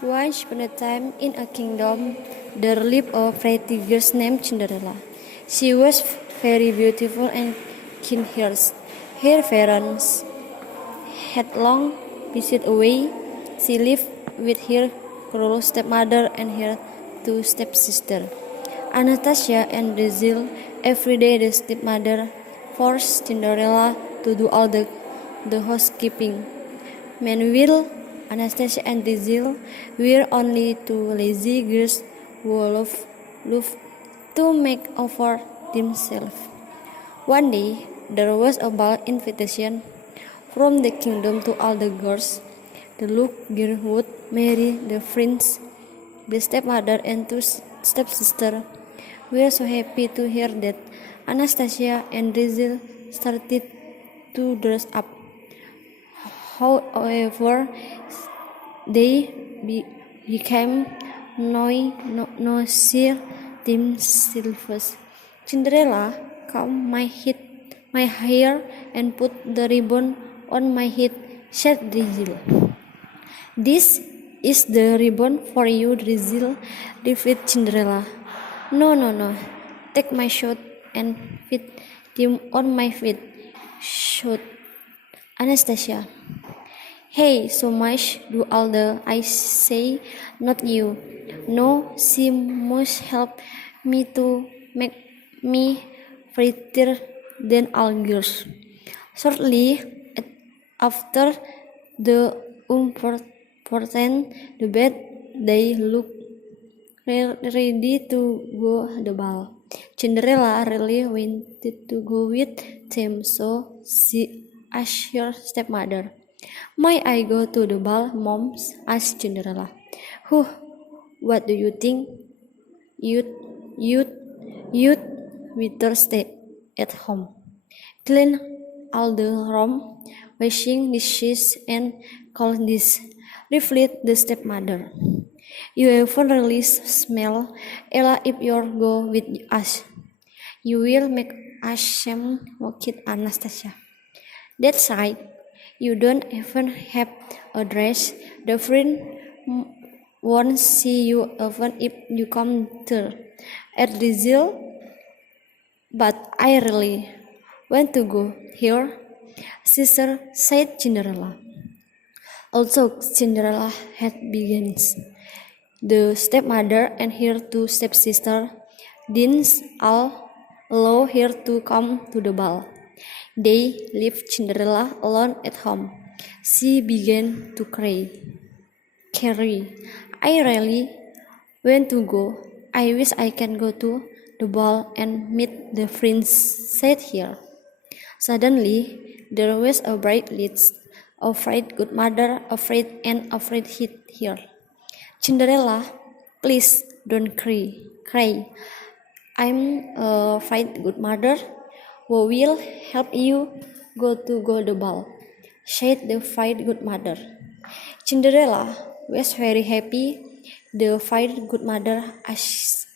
Once upon a time, in a kingdom, there lived a pretty girl named Cinderella. She was very beautiful and keen-hearted. Her parents had long passed away. She lived with her cruel stepmother and her two stepsisters, Anastasia and Brazil. Every day, the stepmother forced Cinderella to do all the housekeeping. Meanwhile, Anastasia and Brazil were only two lazy girls who loved to make over themselves. One day, there was a ball invitation from the kingdom to all the girls. The look girl would marry the prince. The stepmother and two stepsisters were so happy to hear that Anastasia and Brazil started to dress up. However, they became noisier themselves. Cinderella, comb my hair and put the ribbon on my head, said Drizzle. This is the ribbon for you, Drizzle, replied Cinderella. No. Take my shirt and fit them on my feet, shouted Anastasia. Hey, so much do all the I say, not you. No, she must help me to make me prettier than all girls. Shortly after the important debate, they looked ready to go the ball. Cinderella really wanted to go with them, so she asked her stepmother. May I go to the ball, Mom? Asked Cinderella. What do you think? You'd better stay at home. Clean all the room, washing dishes and cold dish, replied the stepmother. You haven't really smell, Ella, if you go with us. You will make us shame, mocked Anastasia. That's right. You don't even have a dress. The friend won't see you even if you come there. At Drizzle, but I really want to go here, sister, said Cinderella. Also, Cinderella had begins. The stepmother and her two stepsisters didn't all allow her to come to the ball. They left Cinderella alone at home. She began to cry. Carrie, I really want to go. I wish I can go to the ball and meet the prince, said here. Suddenly, there was a bright light. Afraid good mother, afraid hid here. Cinderella, please don't cry. I'm afraid good mother. Who will help you go the ball, said the fright good mother. Cinderella was very happy. The fright good mother asked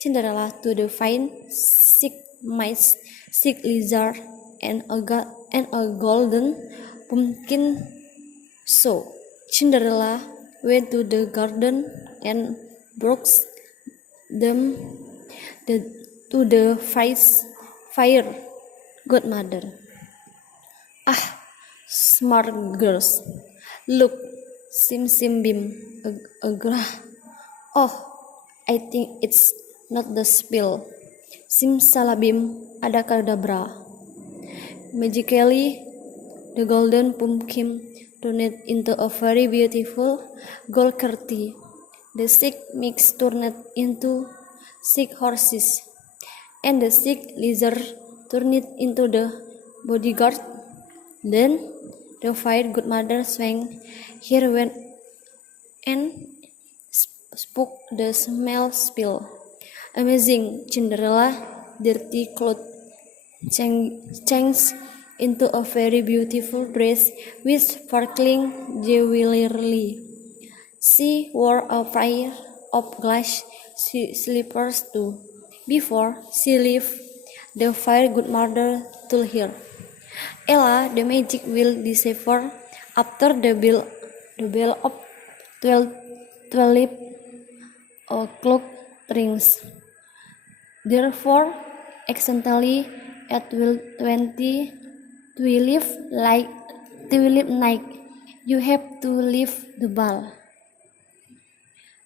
Cinderella to find 6 mice, 6 lizards, and a golden pumpkin. So Cinderella went to the garden and brought them to the fire godmother. Ah, smart girls. Look, Sim Bim, agrah. Oh, I think it's not the spill. Simsalabim, adakadabra. Magically, the golden pumpkin turned into a very beautiful gold curtain. The 6 mix turned into 6 horses, and the 6 lizards turned into the bodyguard. Then the fire godmother swung her wand and spoke the smell spill. Amazing, Cinderella, dirty clothes changed into a very beautiful dress with sparkling jewelry. She wore a pair of glass slippers too. Before she left, the fire godmother told her, Ella, the magic will disappear after the bell of 12 12 o'clock rings. Therefore, accidentally at 20 12 night, you have to leave the ball.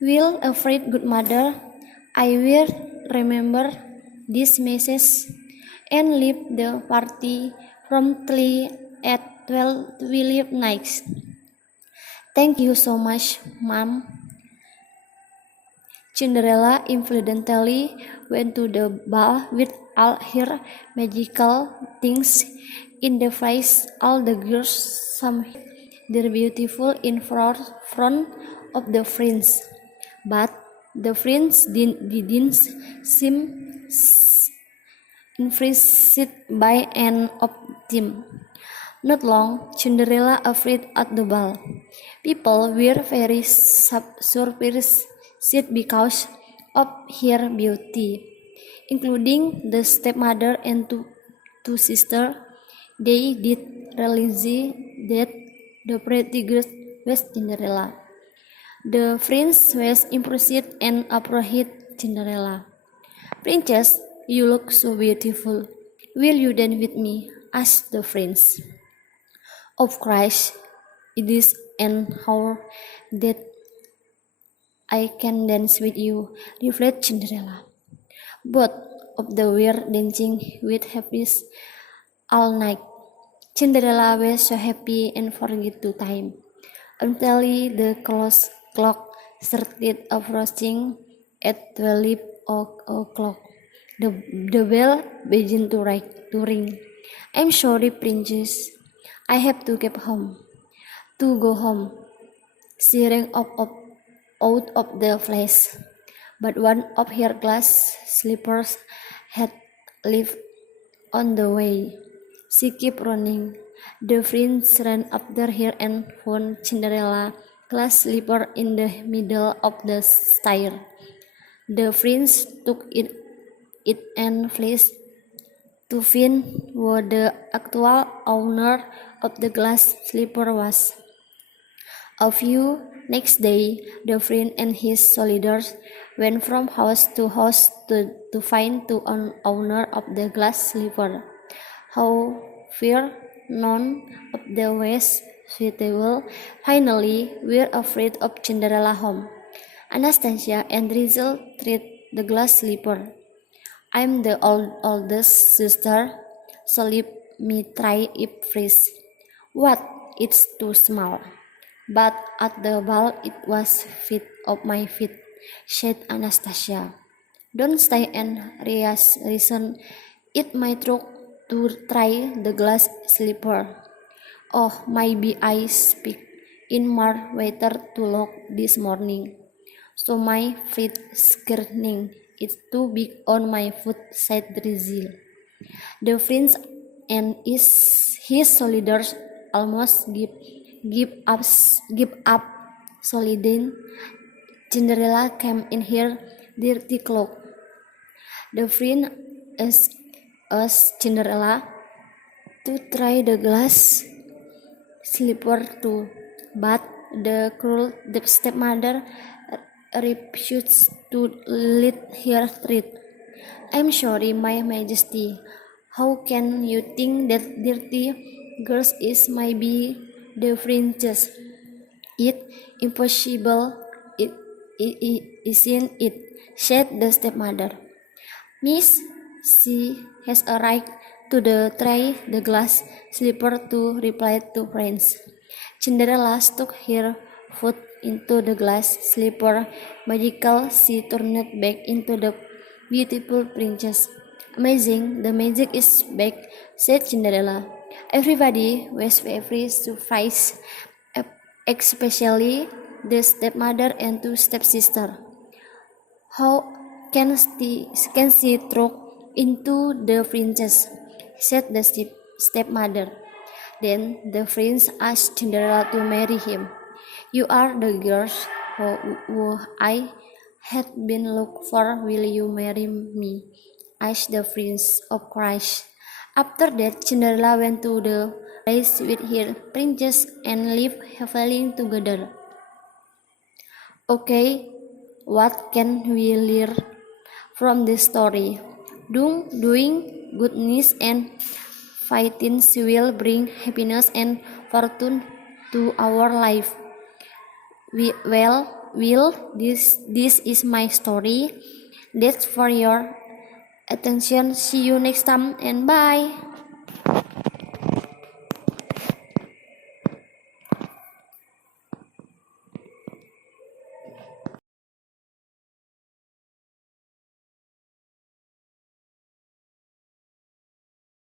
Will afraid good mother, I will remember this message and leave the party promptly at 12 nights. Thank you so much, Mom. Cinderella impudently went to the ball with all her magical things in the face. All the girls some their beautiful in front of the prince, but the prince didn't seem impressed by an of them. Not long, Cinderella afraid at the ball. People were very surprised because of her beauty, including the stepmother and two sisters. They did realize that the pretty girl was Cinderella. The prince was impressed and approached Cinderella. Princess, you look so beautiful. Will you dance with me? Asked the prince. Of course, it is an honor that I can dance with you, replied Cinderella. Both of them were dancing with happiness all night. Cinderella was so happy and forgot the time. Until the clock started approaching at 12 o'clock. The bell began to ring. I'm sorry, princess. I have to go home. She ran out of the place, but one of her glass slippers had left on the way. She kept running. The prince ran after her and found Cinderella's glass slipper in the middle of the stair. The prince took it and flew to find who the actual owner of the glass slipper was. A few next day, the prince and his soldiers went from house to house to find the owner of the glass slipper. However, none of the was suitable. Finally, were afraid of Cinderella home. Anastasia and Drizzle treat the glass slipper. I'm the oldest sister, so let me try it first. What? It's too small. But at the ball it was fit of my feet, said Anastasia. Don't stay and reason it might truck to try the glass slipper. Oh, maybe I speak in more water to lock this morning. So my feet skirting. It's too big on my foot, said Drizzle. The prince and his soldiers almost give up. Solidin. Cinderella came in her dirty cloak. The prince asked Cinderella to try the glass slipper too, but the cruel stepmother refused to let her treat. I'm sorry, my majesty. How can you think that dirty girl is maybe the princess? It's impossible, isn't it? Said the stepmother. Miss, she has a right to try the glass slipper too, replied the prince. Cinderella stuck her foot into the glass slipper. Magical, she turned back into the beautiful princess. Amazing, the magic is back, said Cinderella. Everybody was very surprised, especially the stepmother and two stepsisters. How can she throw into the princess? Said the stepmother. Then the prince asked Cinderella to marry him. You are the girl who I had been looking for. Will you marry me? Asked the prince. Of course. After that, Cinderella went to the race with her princess and lived happily together. Okay, what can we learn from this story? Doing goodness and fighting will bring happiness and fortune to our life. This is my story. That's for your attention. See you next time and bye.